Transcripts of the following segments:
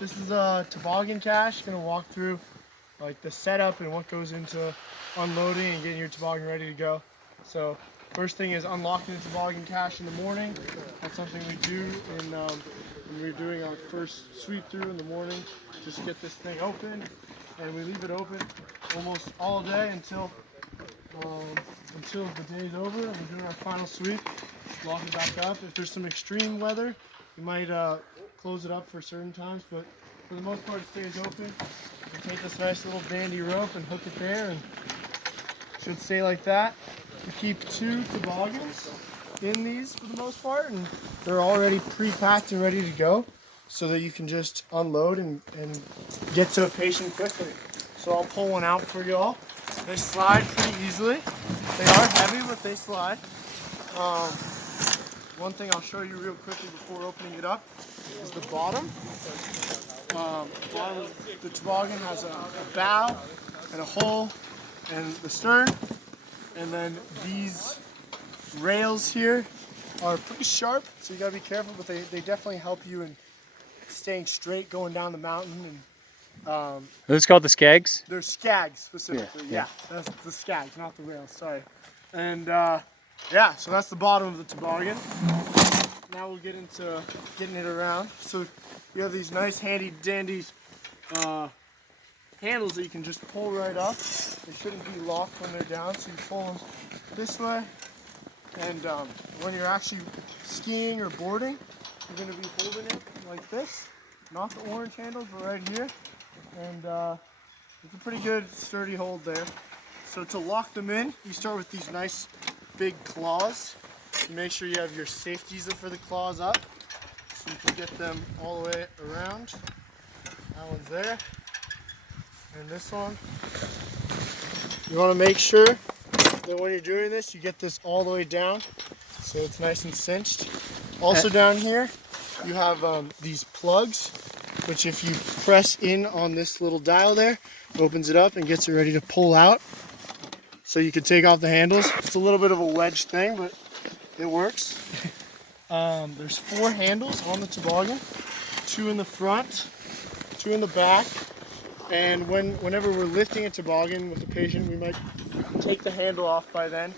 This is a toboggan cache. Gonna walk through like the setup and what goes into unloading and getting your toboggan ready to go. So first thing is unlocking the toboggan cache in the morning. That's something we do when we're doing our first sweep through in the morning. Just get this thing open, and we leave it open almost all day until the day's over and we're doing our final sweep. Lock it back up. If there's some extreme weather, you might close it up for certain times, but for the most part it stays open. You take this nice little dandy rope and hook it there, and it should stay like that. You keep 2 toboggans in these for the most part, and they're already pre-packed and ready to go so that you can just unload and get to a patient quickly. So I'll pull one out for y'all. They slide pretty easily. They are heavy, but they slide. One thing I'll show you real quickly before opening it up is the bottom. Bottom of the toboggan has a bow and a hole and the stern. And then these rails here are pretty sharp, so you gotta be careful, but they definitely help you in staying straight going down the mountain. And Are those called the skags? they're skags specifically, yeah. That's the skags, not the rails, sorry. And yeah, so that's the bottom of the toboggan. Now we'll get into getting it around. So we have these nice handy dandy handles that you can just pull right up. They shouldn't be locked when they're down, so you pull them this way. And when you're actually skiing or boarding, you're going to be holding it like this. Not the orange handles, but right here. And it's a pretty good sturdy hold there. So to lock them in, you start with these nice big claws. You make sure you have your safeties for the claws up, so you can get them all the way around. That one's there. And this one. You want to make sure that when you're doing this, you get this all the way down so it's nice and cinched. Also down here, you have these plugs, which if you press in on this little dial there, opens it up and gets it ready to pull out. So you can take off the handles. It's a little bit of a wedge thing, but it works. There's 4 handles on the toboggan, 2 in the front, 2 in the back. And whenever we're lifting a toboggan with a patient, we might take the handle off by then.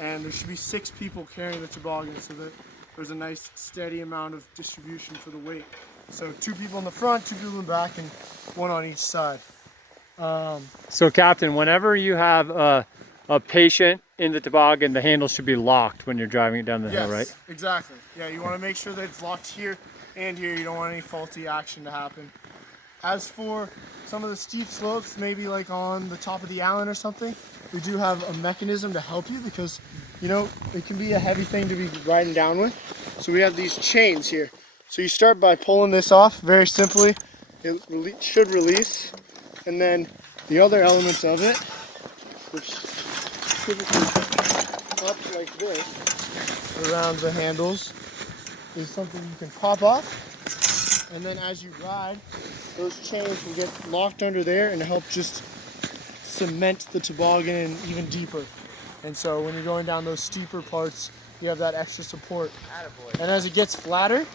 And there should be 6 people carrying the toboggan so that there's a nice steady amount of distribution for the weight. So 2 people in the front, 2 people in the back, and 1 on each side. So Captain, whenever you have a patient in the toboggan, the handle should be locked when you're driving it down the hill, right? Yes, exactly. Yeah, you want to make sure that it's locked here and here. You don't want any faulty action to happen. As for some of the steep slopes, maybe like on the top of the island or something, we do have a mechanism to help you because, you know, it can be a heavy thing to be riding down with. So we have these chains here. So you start by pulling this off very simply. It should release. And then the other elements of it, which typically up like this around the handles, is something you can pop off. And then as you ride, those chains will get locked under there and help just cement the toboggan in even deeper. And so when you're going down those steeper parts, you have that extra support. And as it gets flatter,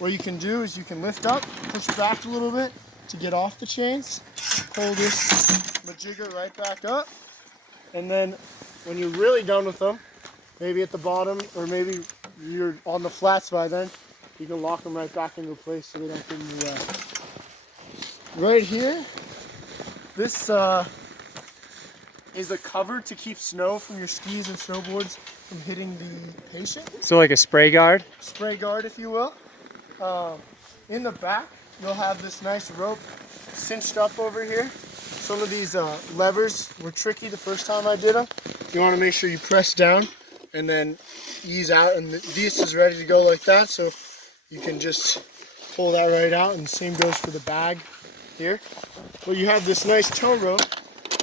what you can do is you can lift up, push back a little bit to get off the chains, pull this majigger right back up, and then when you're really done with them, maybe at the bottom or maybe you're on the flats by then, you can lock them right back into place so they don't get in the way. Right here, this is a cover to keep snow from your skis and snowboards from hitting the patient. So like a spray guard? Spray guard, if you will. In the back, you'll have this nice rope cinched up over here. Some of these levers were tricky the first time I did them. You want to make sure you press down and then ease out, and this is ready to go like that, so you can just pull that right out, and the same goes for the bag here. But you have this nice tow rope,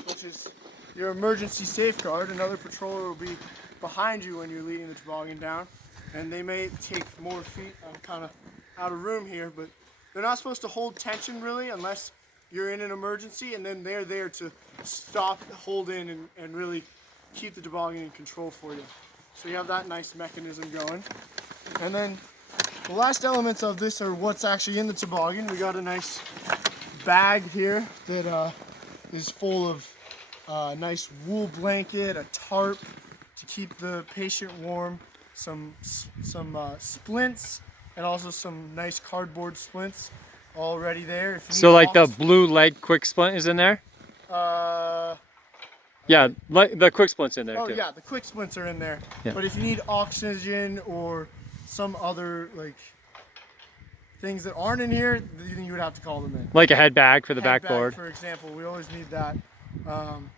which is your emergency safeguard. Another patroller will be behind you when you're leading the toboggan down, and they may take more feet. I'm kind of out of room here, but they're not supposed to hold tension really unless you're in an emergency, and then they're there to stop, hold in, and really keep the toboggan in control for you. So you have that nice mechanism going. And then The last elements of this are what's actually in the toboggan. We got a nice bag here that is full of a nice wool blanket, a tarp to keep the patient warm, some splints, and also some nice cardboard splints already there. If you So need like the blue leg quick splint is in there? Yeah, like the quick splint's in there oh too. yeah, the quick splints are in there. Yeah. But if you need oxygen or some other like things that aren't in here, then you would have to call them in. Like a head bag for the Head backboard. bag, for example, we always need that. And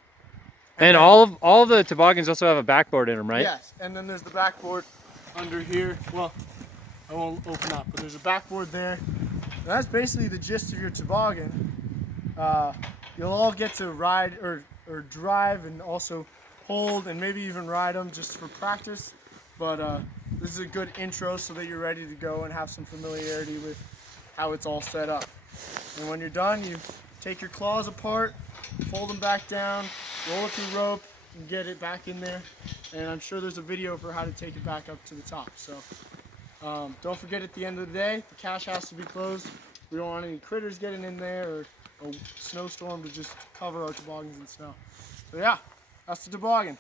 then, all of the toboggans also have a backboard in them, right? Yes, and then there's the backboard under here. Well, I won't open up, but there's a backboard there. And that's basically the gist of your toboggan. You'll all get to ride or drive and also hold and maybe even ride them just for practice. But this is a good intro so that you're ready to go and have some familiarity with how it's all set up. And when you're done, you take your claws apart, fold them back down, roll it through rope, and get it back in there. And I'm sure there's a video for how to take it back up to the top. So don't forget, at the end of the day, the cache has to be closed. We don't want any critters getting in there or a snowstorm to just cover our toboggans in snow. So yeah, that's the toboggan.